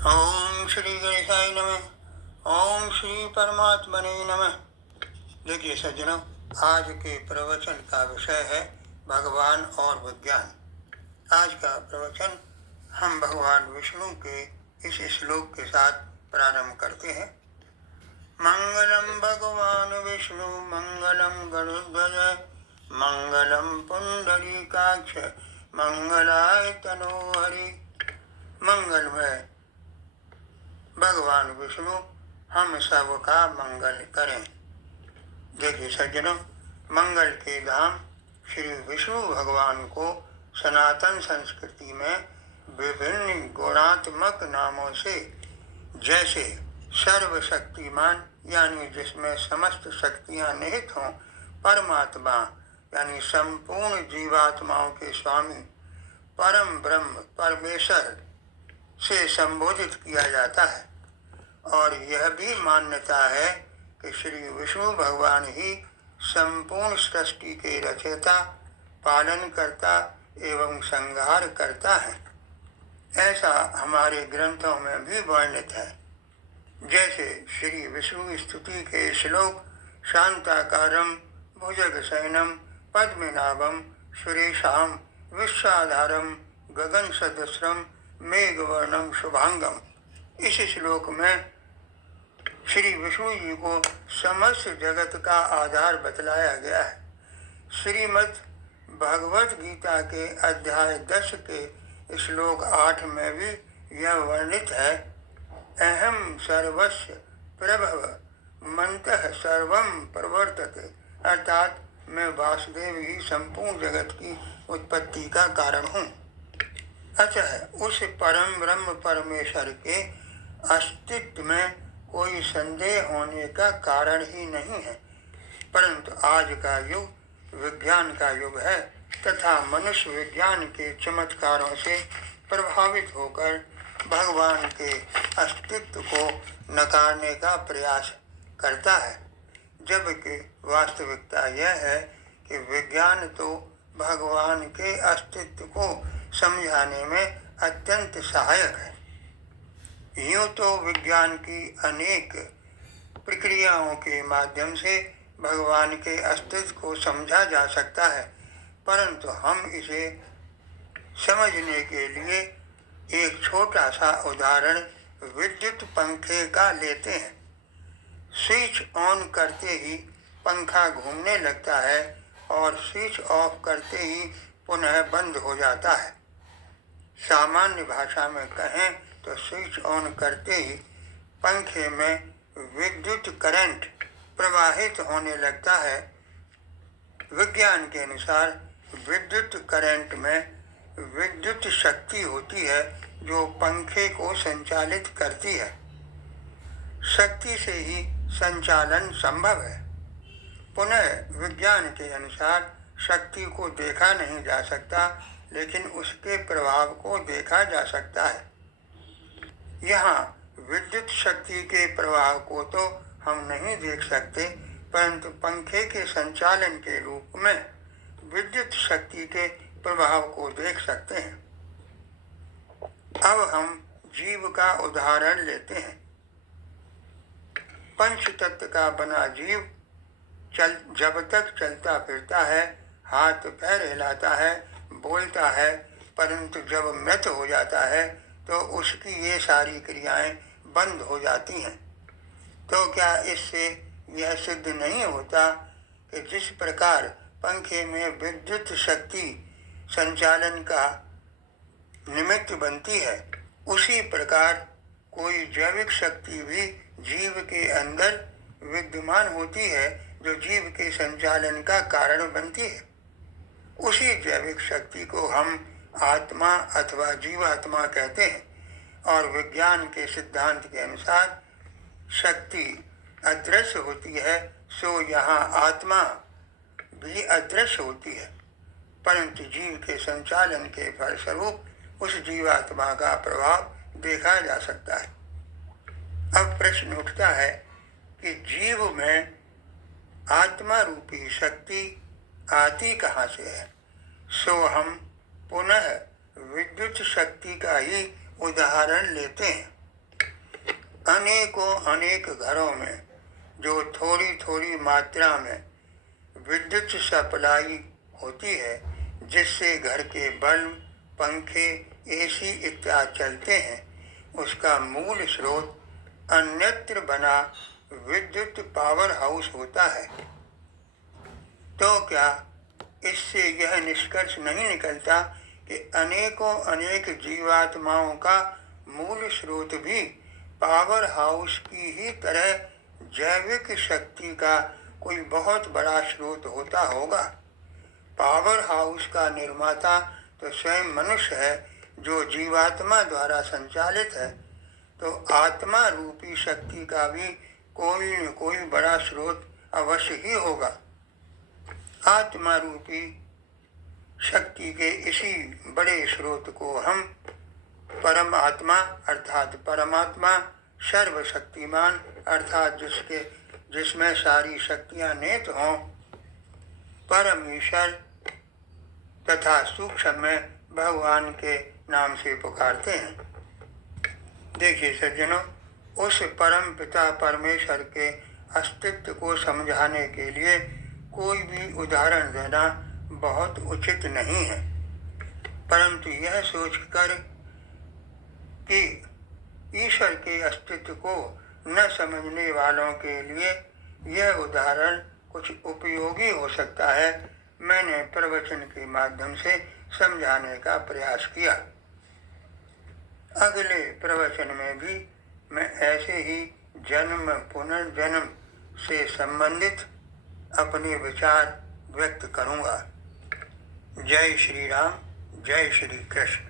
ओम श्री गणेशाय नमः। ओम श्री परमात्मने नमः। देखिए सज्जनों, आज के प्रवचन का विषय है भगवान और विज्ञान। आज का प्रवचन हम भगवान विष्णु के इस श्लोक के साथ प्रारंभ करते हैं। मंगलम भगवान विष्णु मंगलम गरुड़ध्वज मंगलम पुंडरीकाक्ष मंगलाय तनोहरि। मंगलमय भगवान विष्णु हम सबका मंगल करें। देखिए सज्जनों, मंगल के धाम श्री विष्णु भगवान को सनातन संस्कृति में विभिन्न गुणात्मक नामों से, जैसे सर्वशक्तिमान यानी जिसमें समस्त शक्तियां निहित हों, परमात्मा यानी संपूर्ण जीवात्माओं के स्वामी, परम ब्रह्म परमेश्वर से संबोधित किया जाता है। और यह भी मान्यता है कि श्री विष्णु भगवान ही संपूर्ण सृष्टि के रचयिता, पालन करता एवं संहार करता है। ऐसा हमारे ग्रंथों में भी वर्णित है। जैसे श्री विष्णु स्तुति के श्लोक शांताकारम भुजगशयनम पद्मनाभम सुरेशाम विश्वाधारम गगन सदस्रम मेघवर्णम शुभांगम, इस श्लोक में श्री विष्णु जी को समस्त जगत का आधार बतलाया गया है। श्रीमद् भगवत गीता के अध्याय 10 के श्लोक 8 में भी यह वर्णित है। अहम सर्वस्य प्रभव मंतः सर्वम प्रवर्तते, अर्थात मैं वासुदेव ही संपूर्ण जगत की उत्पत्ति का कारण हूँ। अतः उस परम ब्रह्म परमेश्वर के अस्तित्व में कोई संदेह होने का कारण ही नहीं है। परंतु आज का युग विज्ञान का युग है तथा मनुष्य विज्ञान के चमत्कारों से प्रभावित होकर भगवान के अस्तित्व को नकारने का प्रयास करता है, जबकि वास्तविकता यह है कि विज्ञान तो भगवान के अस्तित्व को समझाने में अत्यंत सहायक है। यूँ तो विज्ञान की अनेक प्रक्रियाओं के माध्यम से भगवान के अस्तित्व को समझा जा सकता है, परंतु हम इसे समझने के लिए एक छोटा सा उदाहरण विद्युत पंखे का लेते हैं। स्विच ऑन करते ही पंखा घूमने लगता है और स्विच ऑफ करते ही पुनः बंद हो जाता है। सामान्य भाषा में कहें तो स्विच ऑन करते ही पंखे में विद्युत करंट प्रवाहित होने लगता है। विज्ञान के अनुसार विद्युत करंट में विद्युत शक्ति होती है जो पंखे को संचालित करती है। शक्ति से ही संचालन संभव है। पुनः विज्ञान के अनुसार शक्ति को देखा नहीं जा सकता, लेकिन उसके प्रभाव को देखा जा सकता है। यहाँ विद्युत शक्ति के प्रभाव को तो हम नहीं देख सकते, परंतु पंखे के संचालन के रूप में विद्युत शक्ति के प्रभाव को देख सकते हैं। अब हम जीव का उदाहरण लेते हैं। पंच तत्व का बना जीव जब तक चलता फिरता है, हाथ पैर हिलाता है, बोलता है, परंतु जब मृत हो जाता है तो उसकी ये सारी क्रियाएं बंद हो जाती हैं। तो क्या इससे यह सिद्ध नहीं होता कि जिस प्रकार पंखे में विद्युत शक्ति संचालन का निमित्त बनती है, उसी प्रकार कोई जैविक शक्ति भी जीव के अंदर विद्यमान होती है जो जीव के संचालन का कारण बनती है। उसी जैविक शक्ति को हम आत्मा अथवा जीवात्मा कहते हैं। और विज्ञान के सिद्धांत के अनुसार शक्ति अदृश्य होती है, सो यहाँ आत्मा भी अदृश्य होती है, परंतु जीव के संचालन के फलस्वरूप उस जीवात्मा का प्रभाव देखा जा सकता है। अब प्रश्न उठता है कि जीव में आत्मा रूपी शक्ति आती कहाँ से है। सो हम पुनः विद्युत शक्ति का ही उदाहरण लेते हैं। अनेकों अनेक घरों में जो थोड़ी थोड़ी मात्रा में विद्युत सप्लाई होती है, जिससे घर के बल्ब, पंखे, एसी इत्यादि चलते हैं, उसका मूल स्रोत अन्यत्र बना विद्युत पावर हाउस होता है। तो क्या इससे यह निष्कर्ष नहीं निकलता कि अनेकों अनेक जीवात्माओं का मूल स्रोत भी पावर हाउस की ही तरह जैविक शक्ति का कोई बहुत बड़ा स्रोत होता होगा? पावर हाउस का निर्माता तो स्वयं मनुष्य है, जो जीवात्मा द्वारा संचालित है, तो आत्मा रूपी शक्ति का भी कोई न कोई बड़ा स्रोत अवश्य ही होगा। आत्मा रूपी शक्ति के इसी बड़े स्रोत को हम परम आत्मा अर्थात परमात्मा, सर्वशक्तिमान अर्थात जिसमें सारी शक्तियां निहित हों, परमेश्वर तथा सूक्ष्म में भगवान के नाम से पुकारते हैं। देखिए सज्जनों, उस परम पिता परमेश्वर के अस्तित्व को समझाने के लिए कोई भी उदाहरण देना बहुत उचित नहीं है, परंतु यह सोचकर कि ईश्वर के अस्तित्व को न समझने वालों के लिए यह उदाहरण कुछ उपयोगी हो सकता है, मैंने प्रवचन के माध्यम से समझाने का प्रयास किया। अगले प्रवचन में भी मैं ऐसे ही जन्म पुनर्जन्म से संबंधित अपने विचार व्यक्त करूंगा। जय श्री राम, जय श्री कृष्ण।